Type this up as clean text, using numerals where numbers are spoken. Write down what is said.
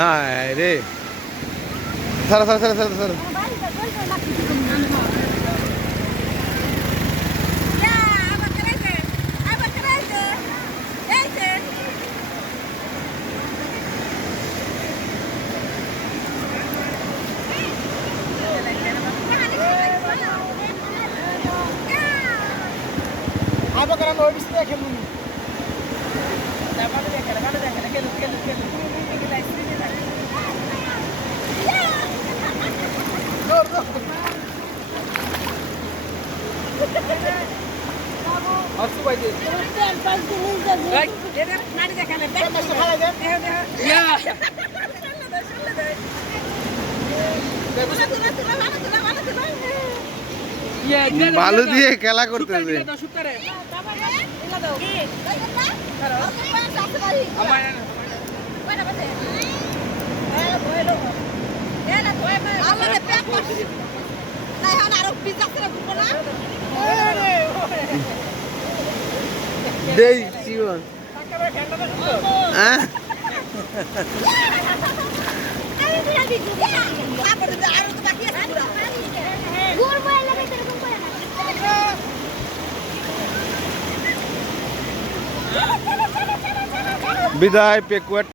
হায় রে, সারা সারা সারা সারা সারা। Apa karena mau habis dia kan ini. Dapat dia kan, dapat dia kan, keluk. Kita istri dia. Dor. Asu baik dia. Baik, dia kan nanti dia kan. Dia masuk hal aja. Ya. বালু দিয়ে খেলা করতেছে। দেই জীবন বিদায় পেকুয়াট।